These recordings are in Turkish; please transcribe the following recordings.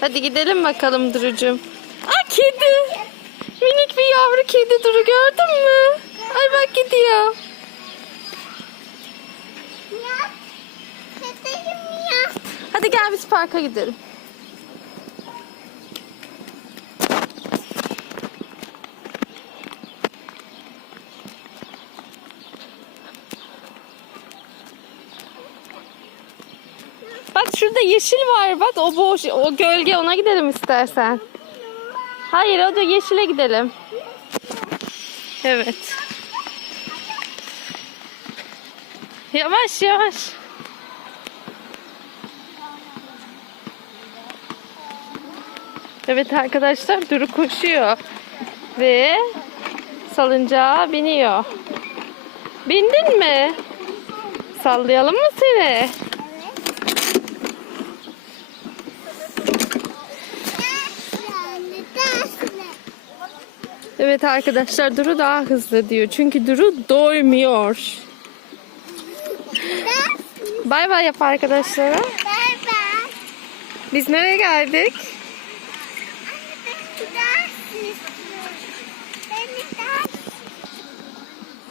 Hadi gidelim bakalım Duru'cum. Aa kedi. Minik bir yavru kedi Duru gördün mü? Ay bak gidiyor. Hadi gel biz parka gidelim. Bak şurada yeşil var bak o boş o gölge ona gidelim istersen. Hayır o da yeşile gidelim. Evet. Yavaş yavaş. Evet arkadaşlar Duru koşuyor. Ve salıncağa biniyor. Bindin mi? Sallayalım mı seni? Evet arkadaşlar Duru daha hızlı diyor. Çünkü Duru doymuyor. Bay bay yap arkadaşlara. Biz nereye geldik?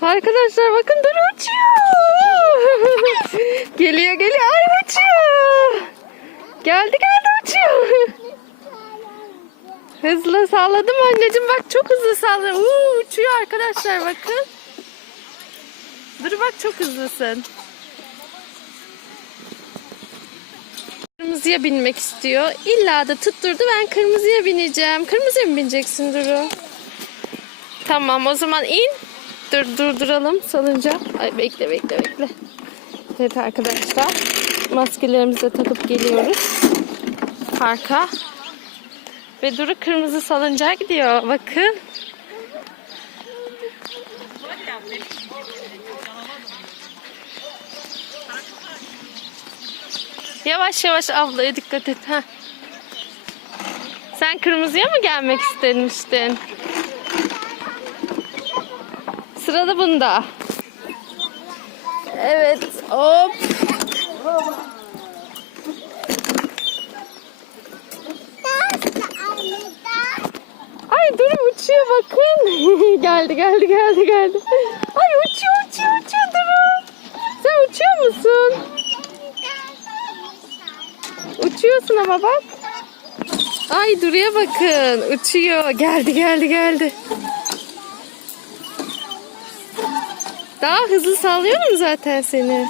Arkadaşlar bakın Duru uçuyor. geliyor geliyor. Ay uçuyor. Geldi geldi uçuyor. Hızlı salladım anneciğim bak çok hızlı salladım. Uuu, uçuyor arkadaşlar bakın. Dur bak çok hızlısın. Kırmızıya binmek istiyor. İlla da tutturdu ben kırmızıya bineceğim. Kırmızıya mı bineceksin Duru? Tamam o zaman in. Dur durduralım salınca. Ay bekle bekle bekle. Evet arkadaşlar. Maskelerimizi takıp geliyoruz. Parka. Ve Duru kırmızı salıncağa gidiyor. Bakın. Yavaş yavaş ablaya dikkat et. ha. Sen kırmızıya mı gelmek istemiştin? Sırada bunda. Evet. Hop. Ay Duru uçuyor bakın. geldi geldi geldi geldi. Ay uçuyor uçuyor uçuyor Duru. Sen uçuyor musun? Uçuyorsun ama bak. Ay Duru'ya bakın. Uçuyor. Geldi geldi geldi. Daha hızlı sallıyorum zaten seni.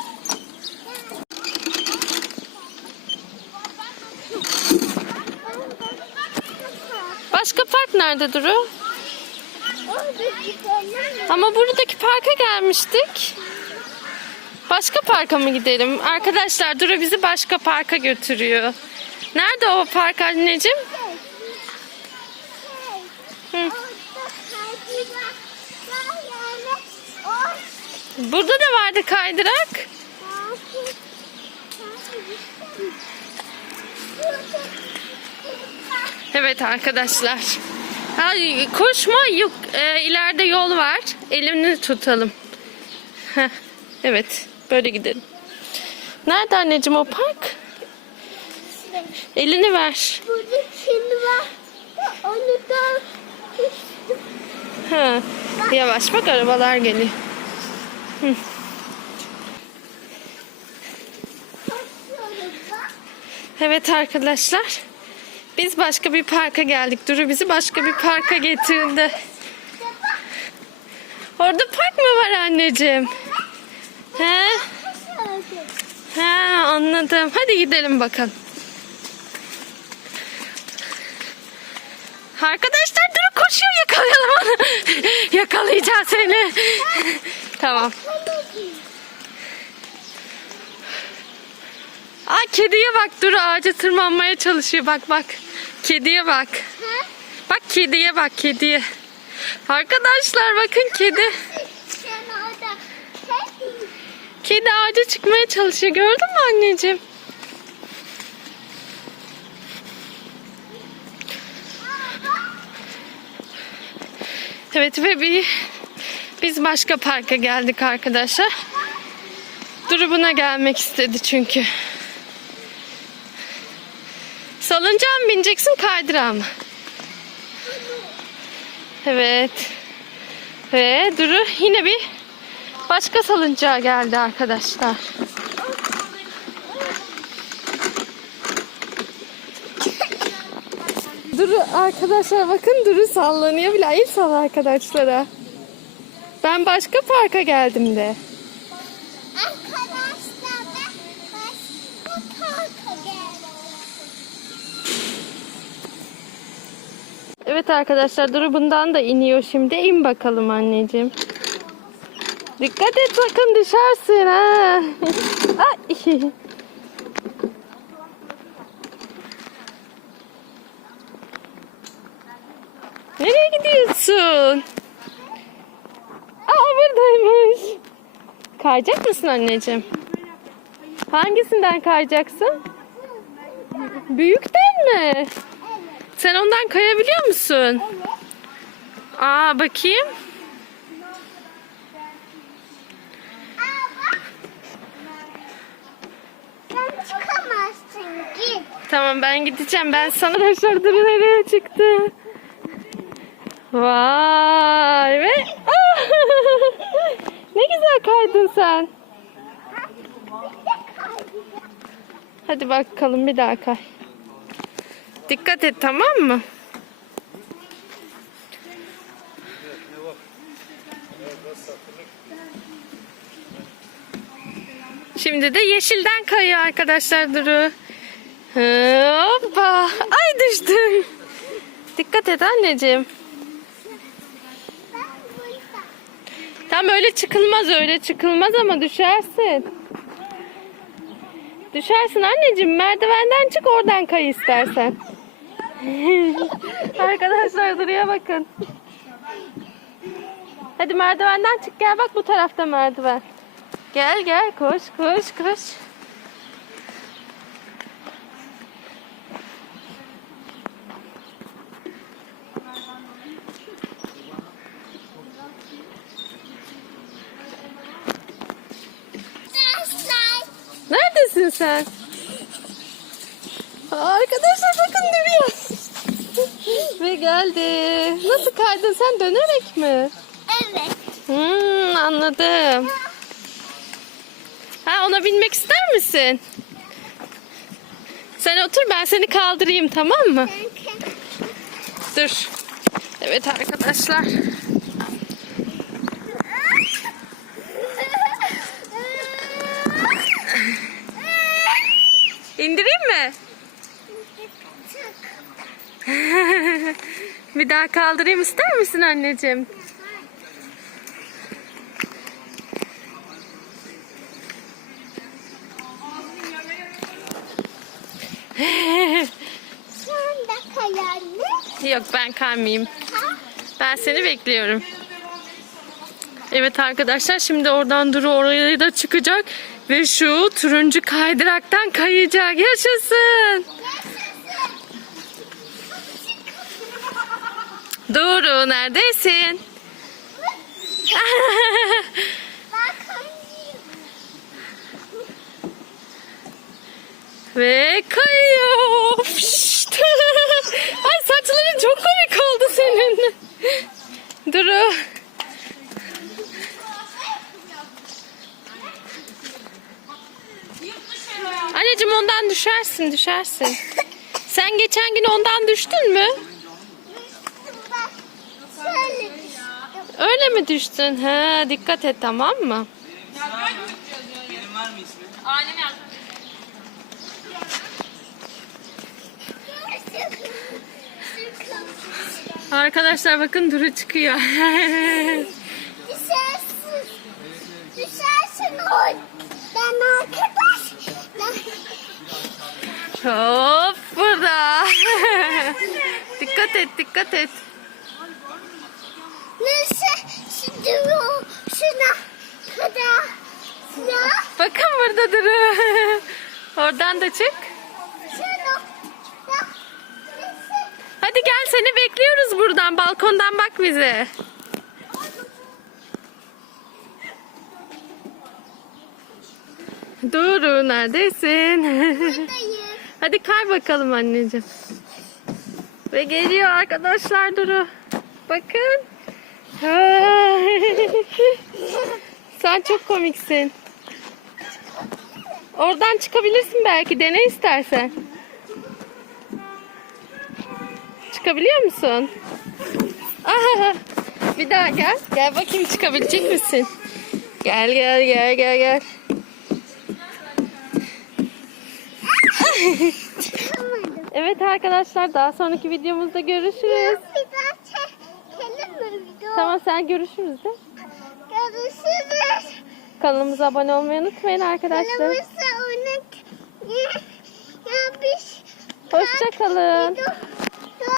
Başka park nerede Duru? Ama buradaki parka gelmiştik. Başka parka mı gidelim? Arkadaşlar Duru bizi başka parka götürüyor. Nerede o park anneciğim? Hı. Burada da vardı kaydırak. Evet arkadaşlar. Hadi koşma yok e, ileride yol var. Elini tutalım. Heh, evet böyle gidelim. Nerede anneciğim o park? Elini ver. Burada şimdi var. Onu da Ha, yavaş bak arabalar geliyor. bak. Evet arkadaşlar. Biz başka bir parka geldik. Duru bizi başka bir parka getirdi. Orada park mı var anneciğim? He? He anladım. Hadi gidelim bakalım. Arkadaşlar Duru koşuyor yakalayalım onu. Yakalayacağız seni. tamam. Aa kediye bak Duru ağaca tırmanmaya çalışıyor. Bak bak. Kediye bak. Ha? Bak kediye bak kediye. Arkadaşlar bakın kedi. Kedi ağaca çıkmaya çalışıyor. Gördün mü anneciğim? Evet ve biz başka parka geldik arkadaşlar. Duru buna gelmek istedi çünkü. Salıncağa mı bineceksin kaydırağa mı? Evet. Ve Duru yine bir başka salıncağa geldi arkadaşlar. Duru arkadaşlar bakın Duru sallanıyor bile. El sal arkadaşlara. Ben başka parka geldim de. Evet arkadaşlar Duru bundan da iniyor şimdi. İn bakalım anneciğim. Dikkat et sakın düşersin ha. Ay. Nereye gidiyorsun? Aa buradaymış. Kayacak mısın anneciğim? Hangisinden kayacaksın? Büyükten mi? Sen ondan kayabiliyor musun? Aa bakayım. Aa bak. Sen çıkamazsın git. Tamam ben gideceğim. Ben sana arkadaşlar dur nereye çıktı. Vay ve ne güzel kaydın sen. Hadi bakalım bir daha kay. Dikkat et tamam mı? Şimdi de yeşilden kayıyor arkadaşlar Duru. Hoppa. Ay düştüm. Dikkat et anneciğim. Tam öyle çıkılmaz öyle çıkılmaz ama düşersin. Düşersin anneciğim merdivenden çık oradan kay istersen. Arkadaşlar Duru'ya bakın. Hadi merdivenden çık gel bak bu tarafta merdiven. Gel gel koş koş koş. Neredesin sen? Arkadaşlar bakın duruyor. Ve geldi. Nasıl kaydın sen dönerek mi? Evet. Hmm, anladım. Ha ona binmek ister misin? Sen otur ben seni kaldırayım tamam mı? Dur. Evet arkadaşlar. İndireyim mi? Bir daha kaldırayım ister misin anneciğim? Sen de kayar mı? Yok ben kaymayayım. Ha? Ben seni bekliyorum. Evet arkadaşlar şimdi oradan Duru oraya da çıkacak ve şu turuncu kaydıraktan kayacak. Yaşasın. Duru neredesin? Ve kayıyor. Ay saçların çok komik oldu senin. Duru. Anneciğim ondan düşersin düşersin. Sen geçen gün ondan düştün mü? Bak. Şöyle düştüm. Öyle mi düştün? Ha, dikkat et tamam mı? Arkadaşlar bakın Duru çıkıyor. Düşersin. Düşersin oradan arkadaş. Hop burada. dikkat et dikkat et. Bakın burada Duru. Oradan da çık. Hadi gel seni bekliyoruz buradan. Balkondan bak bize. Duru neredesin? Hadi kay bakalım anneciğim. Ve geliyor arkadaşlar Duru. Bakın. Sen çok komiksin. Oradan çıkabilirsin belki. Dene istersen. Çıkabiliyor musun? Aha, bir daha gel. Gel bakayım çıkabilecek misin? Gel gel gel gel gel. Evet arkadaşlar daha sonraki videomuzda görüşürüz. Tamam sen görüşürüz de. Görüşürüz. Kanalımıza abone olmayı unutmayın arkadaşlar. Kanalımıza Hoşçakalın.